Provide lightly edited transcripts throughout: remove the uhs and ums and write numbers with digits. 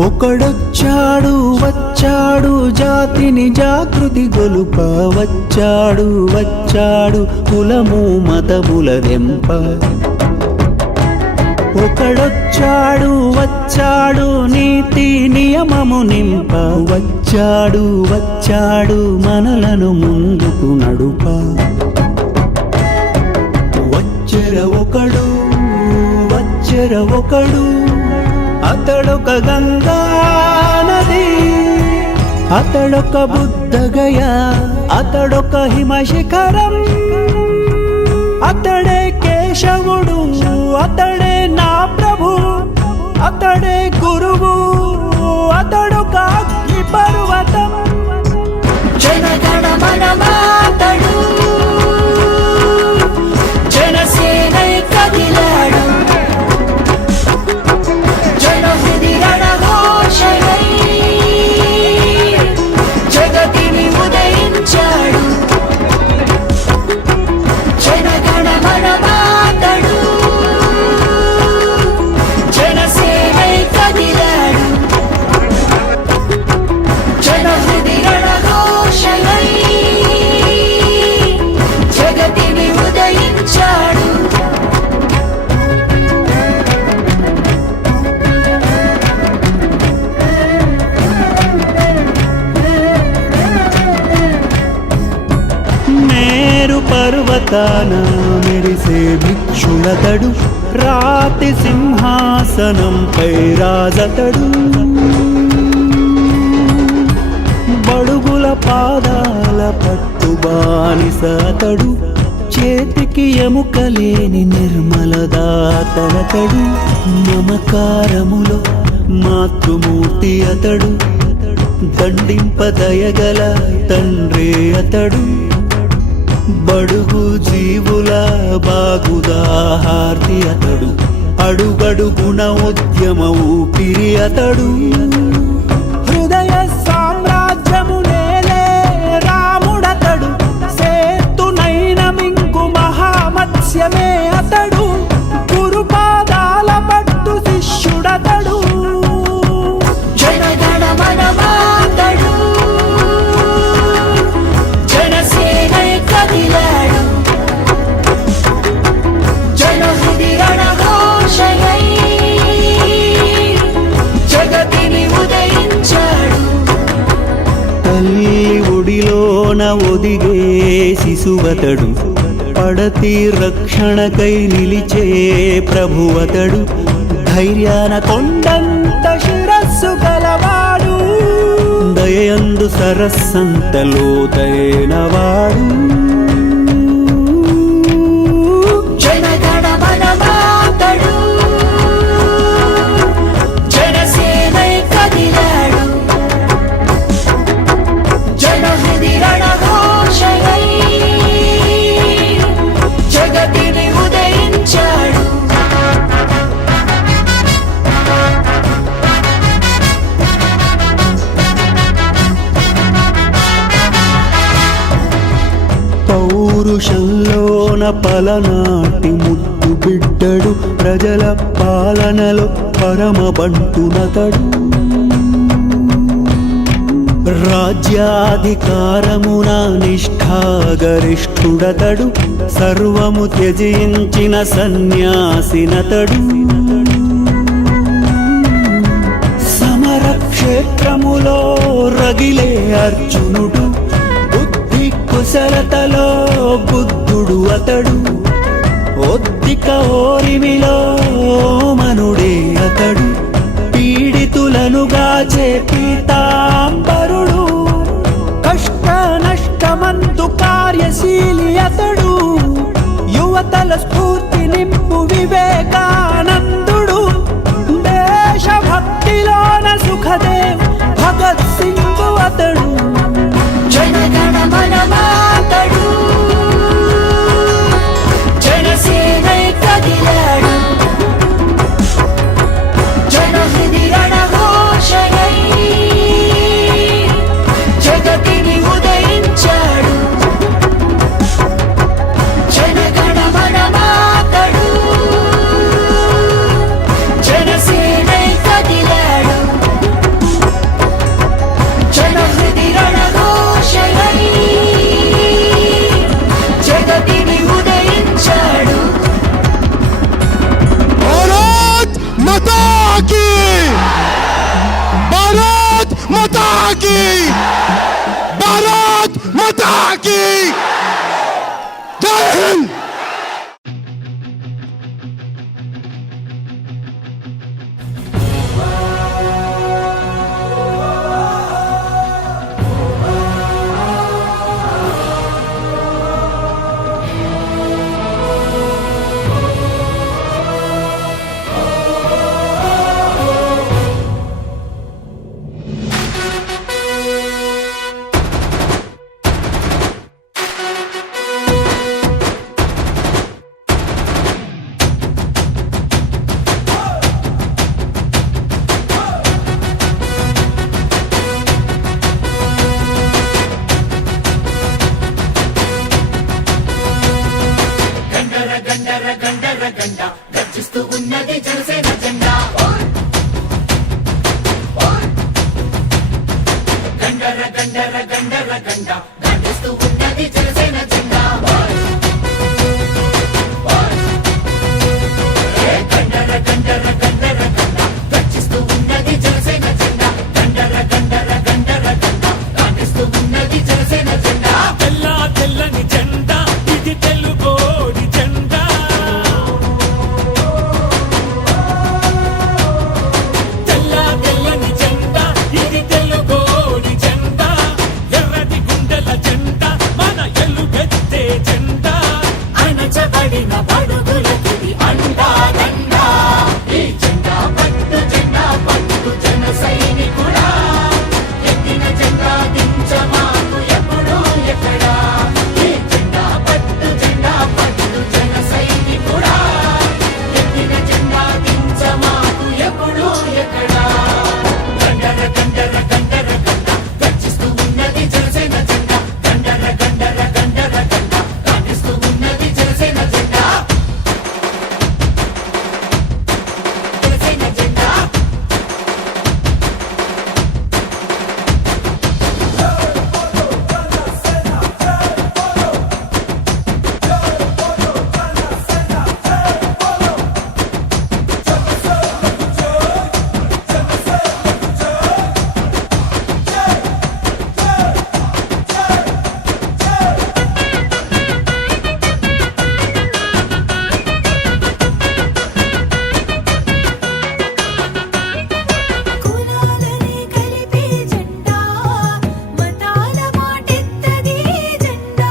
ఒకడొచ్చాడు వచ్చాడు జాతిని జాగృతి గొలుప వచ్చాడు వచ్చాడు కులము మతముల దెంప ఒకడొచ్చాడు వచ్చాడు నీతి నియమము నింప వచ్చాడు వచ్చాడు మనలను ముందుకు నడుప వచ్చెర ఒకడు అతడొక గంగా నది అతడొక బుద్ధగయ అతడొక హిమశిఖరం అతడే కేశవుడు అతడే నా ప్రభు అతడే గురువు అతడొక అగ్ని పర్వతం జనగణ మనమాతడు జనసేనై కదిలాడు జనహృది రణఘోషయై జగతిని ఉదయించాడు జనగణ మనమాతడు జనసేనై కదిలాడు జనహృది రణఘోషయై జగతిని ఉదయించాడు మేరు పర్వతాన మెరిసే భిక్షులతడు రాతి సింహాసనంపై రాజతడు బడుగుల పాదాల పట్టు బానిసతడు చేతికి ఎముకలేని నిర్మల దాతనతడు మమకారములో మాతృమూర్తి అతడు దండింపదయగల తండ్రి అతడు బడుగు జీవుల బాగుదాహార్తి అతడు అడుగడుగుణ ఉద్యమ ఊపిరి అతడు హృదయ సామ్రాజ్యము నేలే రాముడతడు సేతునైన మింగు మహామత్స్యమే అతడు గురుపాదాల పట్టు శిష్యుడతడు జనగణ మనమాతడు జనసేనై కదిలాడు జనహృది రణఘోషయై జగతిని ఉదయించాడు తల్లి ఒడిలోన ఒదిగే శిశువతడు పడతి రక్షణకై నిలిచే ప్రభువతడు ధైర్యాన కొండంత శిరస్సు గలవాడు దయందు సరస్సంత లోతైనవాడు జనగణ మనమాతడు జనసేనై కదిలాడు జనహృది రణఘోషయై జగతిని ఉదయించాడు పౌరుషంలోన పలనాటి ముద్దు బిడ్డడు ప్రజల పాలనలో పరమ బంటునతడు రాజ్యాధికారమున నిష్ఠాగరిష్ఠుడతడు సర్వము త్యజించిన సన్యాసినతడు సమరక్షేత్రములో రగిలే అర్జునుడు కుశలతలో బుద్ధుడు అతడు ఒద్దిక ఓరిమిలో మనుడే అతడు పీడితులను గాచే పీతాంబరుడు కష్ట నష్టమందు కార్యశీలి అతడు యువతల స్ఫూర్తి నింపు వివేకానందుడు దేశభక్తిలోన సుఖదేవ్ భగత్ సింగ్ అతడు జనగణ మనమాతడు జనసేనై కదిలాడు మాతా కీ జై హింద్. గర్జిస్తూ ఉన్నది జనసేన జెండా గండర గండర గండర గండ గర్జిస్తూ ఉన్నది జనసేన జెండా గండర గండర గండర గండ గర్జిస్తూ ఉన్నది జనసేన జెండా గండర గండర గండర గండ గర్జిస్తూ ఉన్నది జనసేన జెండా తెల్ల తెల్లని జెండా ఇది తెలుగోడి జెండా తెల్ల తెల్లని జెండా ఇది తెలుగోడి జెండా ఎర్రటి గుండెల జెండా మన ఎలుగెత్తే జెండా అణచబడిన బడుగులకి అండా దండా ఈ జెండా పట్టు జన సైనికుడా ఎత్తిన జెండా దించమాకు ఎప్పుడు ఎక్కడా ఈ జెండా పట్టు జన సైనికుడా ఎత్తిన జెండా దించమాకు ఎప్పుడు ఎక్కడా గండర గండర గండర గండ గర్జిస్తూ ఉన్నది జనసేన జెండా గండర గండర గండర గండ కాటిస్తూ ఉన్నది జనసేన జెండా జనసేన జెండా కులాలని కలిపే జెండా మతాల మాటెత్తది జెండా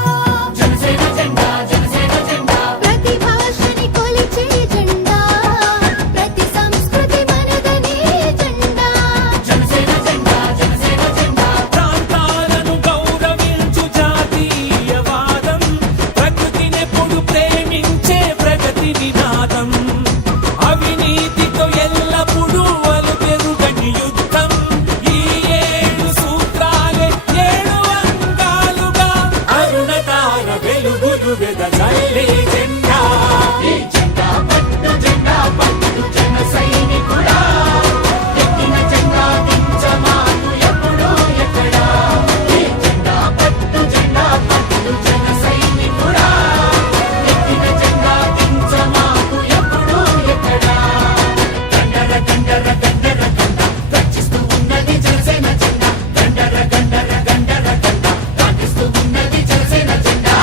జనసేన జెండా జనసేన జెండా ప్రతి భాషని కొలిచే జెండా ప్రతి సంస్కృతి మనదనే జెండా జనసేన జెండా జనసేన జెండా ప్రాంతాలను గౌరవించు జాతీయవాదం ప్రకృతినెప్పుడు ప్రేమించే ప్రగతి నినాదం అవినీతితో ఎల్లప్పుడూ అలుపెరుగని యుద్ధం ఈ ఏడు సూత్రాలే ఏడు అంగాలుగా అరుణతార వెలుగులు వెదజల్లే జెండా ఈ జెండా పట్టు జన సైనికుడా ఎత్తిన జెండా దించమాకు ఎప్పుడు ఎక్కడా ఈ జెండా పట్టు జన సైనికుడా ఎత్తిన జెండా దించమాకు ఎప్పుడు ఎక్కడా గండర గండర గండర గండ గర్జిస్తూ ఉన్నది జనసేన జెండా గండర గండర గండర గండ కాటిస్తూ ఉన్నది జనసేన జెండా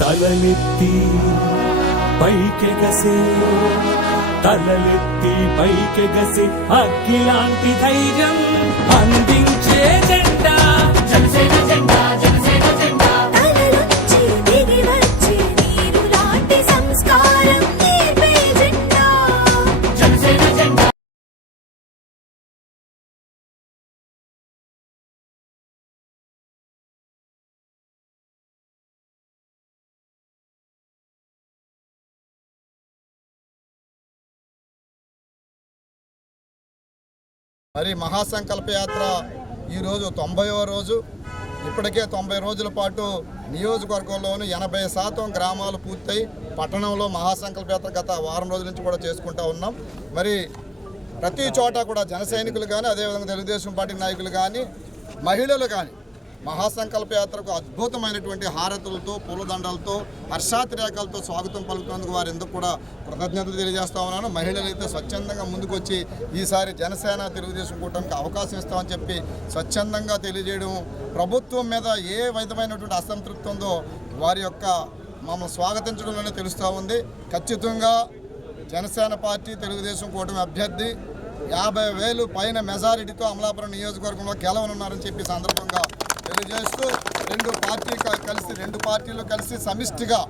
తలలెత్తి పైకెగసే తలలెత్తి పైకెగసే అగ్గిలాంటి ధైర్యం అందించే జెండా జనసేన జెండా జనసేన జెండా తలలొచ్చి దిగి వచ్చే నీరు లాంటి సంస్కారం నేర్పే జెండా జనసేన జెండా మరి మహాసంకల్ప యాత్ర ఈరోజు 90వ రోజు ఇప్పటికే 90 రోజుల పాటు నియోజకవర్గంలోని 80% గ్రామాలు పూర్తయి పట్టణంలో మహాసంకల్పయాత్ర గత వారం రోజుల నుంచి కూడా చేసుకుంటూ ఉన్నాం. మరి ప్రతి చోట కూడా జన సైనికులు కానీ, అదేవిధంగా తెలుగుదేశం పార్టీ నాయకులు కానీ, మహిళలు కానీ మహాసంకల్ప యాత్రకు అద్భుతమైనటువంటి హారతులతో, పూలదండలతో, హర్షాతిరేకాలతో స్వాగతం పలుకున్నందుకు వారు ఎందుకు కూడా కృతజ్ఞతలు తెలియజేస్తా ఉన్నాను. మహిళలు అయితే స్వచ్ఛందంగా ముందుకు వచ్చి ఈసారి జనసేన తెలుగుదేశం కూటమికి అవకాశం ఇస్తామని చెప్పి స్వచ్ఛందంగా తెలియజేయడం, ప్రభుత్వం మీద ఏ విధమైనటువంటి అసంతృప్తి ఉందో వారి యొక్క మమ్మల్ని స్వాగతించడంలోనే తెలుస్తూ ఉంది. ఖచ్చితంగా జనసేన పార్టీ తెలుగుదేశం కూటమి అభ్యర్థి 50,000 పైన మెజారిటీతో అమలాపురం నియోజకవర్గంలో గెలవనున్నారని చెప్పి సందర్భంగా తెలియజేస్తూ రెండు పార్టీలు కలిసి సమిష్టిగా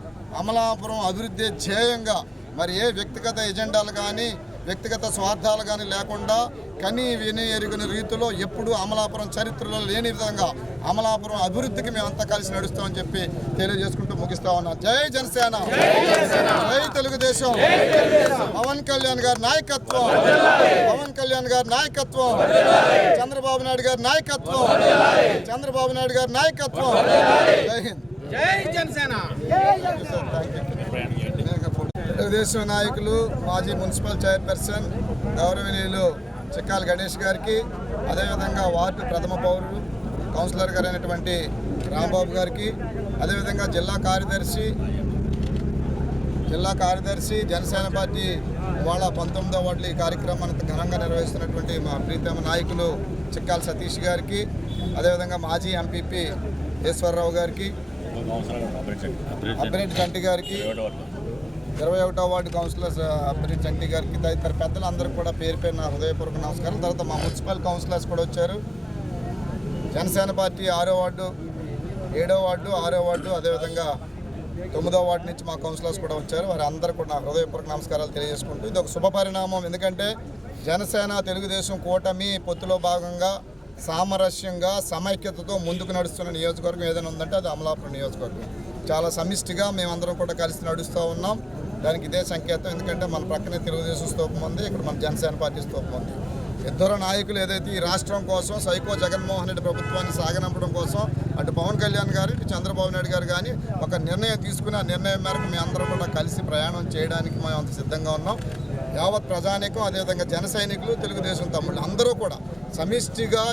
అమలాపురం అభివృద్ధి ధ్యేయంగా మరి ఏ వ్యక్తిగత ఎజెండాలు కానీ, వ్యక్తిగత స్వార్థాలు కానీ లేకుండా కని విని ఎరుగని రీతిలో ఎప్పుడూ అమలాపురం చరిత్రలో లేని విధంగా అమలాపురం అభివృద్ధికి మేమంతా కలిసి నడుస్తామని చెప్పి తెలియజేసుకుంటూ ముగిస్తా ఉన్నాం. జై జనసేన, జై తెలుగుదేశం, పవన్ కళ్యాణ్ గారి నాయకత్వం, పవన్ కళ్యాణ్ గారి నాయకత్వం, చంద్రబాబు నాయుడు గారి నాయకత్వం, చంద్రబాబు నాయుడు గారి నాయకత్వం. జై హింద్, జై జనసేన. తెలుగుదేశం నాయకులు, మాజీ మున్సిపల్ చైర్పర్సన్ గౌరవనీయులు చిక్కాల గణేష్ గారికి, అదేవిధంగా వార్డు ప్రథమ పౌరులు కౌన్సిలర్ గారు అయినటువంటి రాంబాబు గారికి, అదేవిధంగా జిల్లా కార్యదర్శి జనసేన పార్టీ ఇవాళ 19వ వార్డులో ఈ కార్యక్రమాన్ని ఘనంగా నిర్వహిస్తున్నటువంటి మా ప్రీతమ నాయకులు చిక్కాల సతీష్ గారికి, అదేవిధంగా మాజీ ఎంపీపీ ఈశ్వరరావు గారికి, అబ్బిరెడ్డి చంటి గారికి, 21వ వార్డు కౌన్సిలర్ అబ్బిరెడ్డి చంటి గారికి, తదితర పెద్దలందరికీ కూడా పేరు పేరు నా హృదయపూర్వక నమస్కారం. తర్వాత మా మున్సిపల్ కౌన్సిలర్స్ కూడా వచ్చారు. జనసేన పార్టీ 6వ వార్డు, 7వ వార్డు, 6వ వార్డు, అదేవిధంగా 9వ వార్డు నుంచి మా కౌన్సిలర్స్ కూడా వచ్చారు. వారి అందరూ కూడా నా హృదయపూర్వక నమస్కారాలు తెలియజేసుకుంటూ ఇది ఒక శుభ పరిణామం. ఎందుకంటే జనసేన తెలుగుదేశం కూటమి పొత్తులో భాగంగా సామరస్యంగా సమైక్యతతో ముందుకు నడుస్తున్న నియోజకవర్గం ఏదైనా ఉందంటే అది అమలాపురం నియోజకవర్గం. చాలా సమిష్టిగా మేమందరం కూడా కలిసి నడుస్తూ ఉన్నాం. దానికి ఇదే సంకేతం. ఎందుకంటే మన ప్రక్కనే తెలుగుదేశం స్తూపం ఉంది, ఇక్కడ మన జనసేన పార్టీ స్తూపం ఉంది. ఇద్దరు నాయకులు ఏదైతే ఈ రాష్ట్రం కోసం సైకో జగన్మోహన్ రెడ్డి ప్రభుత్వాన్ని సాగనంపడం కోసం అటు పవన్ కళ్యాణ్ గారు, ఇటు చంద్రబాబు నాయుడు గారు కానీ ఒక నిర్ణయం తీసుకుని ఆ నిర్ణయం మేరకు మీ అందరూ కూడా కలిసి ప్రయాణం చేయడానికి మేము అంత సిద్ధంగా ఉన్నాం. యావత్ ప్రజానీకం, అదేవిధంగా జన సైనికులు, తెలుగుదేశం తమ్ముళ్ళు అందరూ కూడా సమిష్టిగా